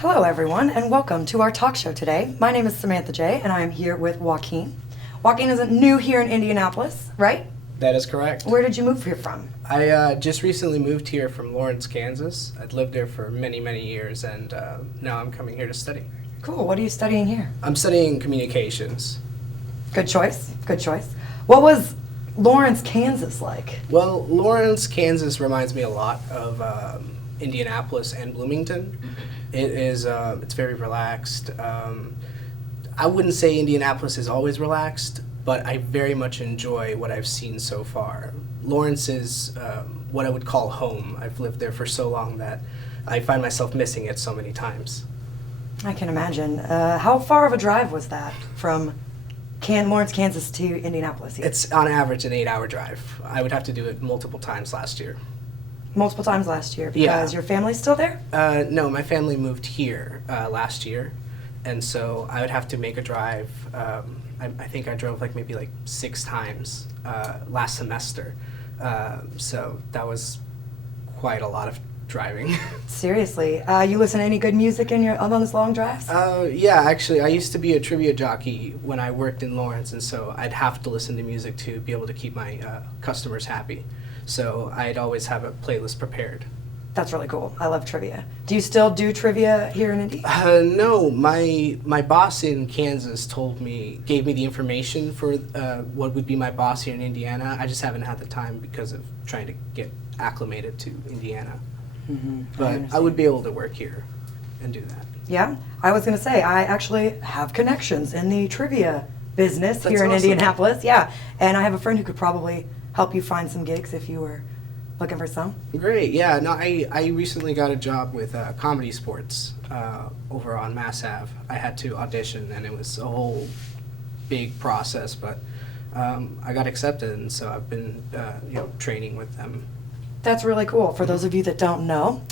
Hello, everyone, and welcome to our talk show today. My name is Samantha J, and I am here with Joaquin. Joaquin isn't new here in Indianapolis, right? That is correct. Where did you move here from? I just recently moved here from Lawrence, Kansas. I'd lived there for many, many years, and now I'm coming here to study. Cool. What are you studying here? I'm studying communications. Good choice. Good choice. What was Lawrence, Kansas like? Well, Lawrence, Kansas reminds me a lot of Indianapolis and Bloomington. It's very relaxed. I wouldn't say Indianapolis is always relaxed, but I very much enjoy what I've seen so far. Lawrence is what I would call home. I've lived there for so long that I find myself missing it so many times. I can imagine. How far of a drive was that from Lawrence, Kansas to Indianapolis? It's on average an 8-hour drive. I would have to do it multiple times last year. Multiple times last year because your family's still there? No, my family moved here last year, and so I would have to make a drive. I think I drove maybe 6 times last semester, so that was quite a lot of driving. Seriously, you listen to any good music on those long drives? Yeah, actually, I used to be a trivia jockey when I worked in Lawrence, and so I'd have to listen to music to be able to keep my customers happy. So I'd always have a playlist prepared. That's really cool. I love trivia. Do you still do trivia here in Indy? No, my boss in Kansas gave me the information for what would be my boss here in Indiana. I just haven't had the time because of trying to get acclimated to Indiana. Mm-hmm. But I would be able to work here and do that. Yeah, I was going to say, I actually have connections in the trivia business That's here in awesome. Indianapolis. Yeah, and I have a friend who could probably help you find some gigs if you were looking for some. Great, yeah. No, I recently got a job with Comedy Sports over on Mass Ave. I had to audition, and it was a whole big process, but I got accepted, and so I've been training with them. That's really cool. For those of you that don't know,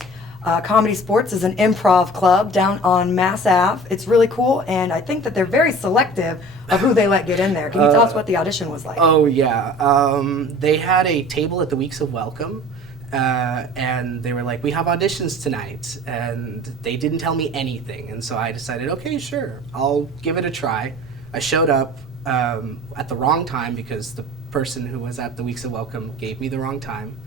Comedy Sports is an improv club down on Mass Ave. It's really cool, and I think that they're very selective of who they let get in there. Can you tell us what the audition was like? Oh, yeah. They had a table at the Weeks of Welcome, and they were like, we have auditions tonight, and they didn't tell me anything, and so I decided, okay, sure, I'll give it a try. I showed up at the wrong time because the person who was at the Weeks of Welcome gave me the wrong time.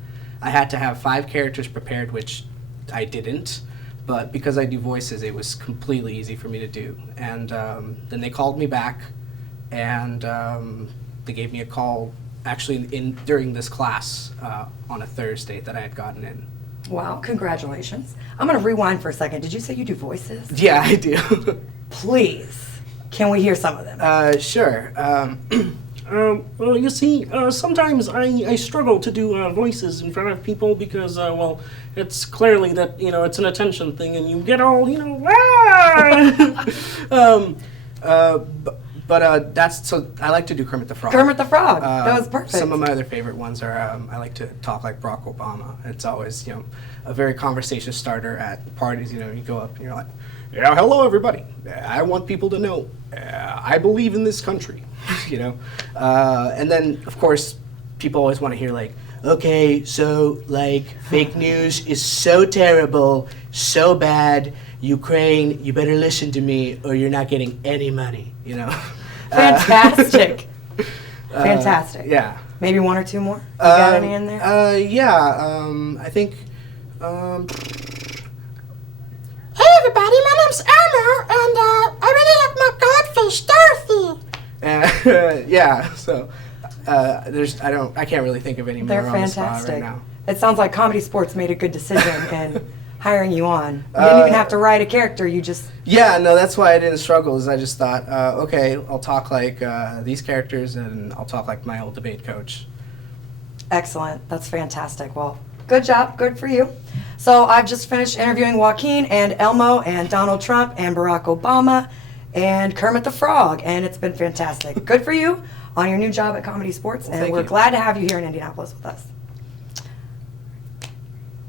I had to have 5 characters prepared, which I didn't, but because I do voices, it was completely easy for me to do. And then they called me back, and they gave me a call actually during this class on a Thursday that I had gotten in. Wow, congratulations. I'm going to rewind for a second. Did you say you do voices? Yeah, I do. Please, can we hear some of them? Sure. Well, you see, sometimes I struggle to do voices in front of people because, it's clearly that, it's an attention thing and you get all, That's, so I like to do Kermit the Frog. Kermit the Frog, that was perfect. Some of my other favorite ones are, I like to talk like Barack Obama. It's always, a very conversation starter at parties, you go up and you're like, yeah, hello everybody. I want people to know I believe in this country, And then, of course, people always want to hear okay, so fake news is so terrible, so bad, Ukraine, you better listen to me or you're not getting any money, Fantastic. Fantastic. Yeah. Maybe 1 or 2 more? You got any in there? Yeah, I think... Hey everybody, my name's Elmo, and I really like my goldfish, Dorothy. Yeah, so I can't really think of any more They're on the spot fantastic. right now. It sounds like Comedy Sports made a good decision in hiring you on. You didn't even have to write a character, you just... Yeah, no, that's why I didn't struggle, is I just thought, okay, I'll talk like these characters, and I'll talk like my old debate coach. Excellent. That's fantastic. Well, good job. Good for you. So I've just finished interviewing Joaquin and Elmo and Donald Trump and Barack Obama and Kermit the Frog, and it's been fantastic. Good for you on your new job at Comedy Sports, and thank we're you. glad to have you here in Indianapolis with us.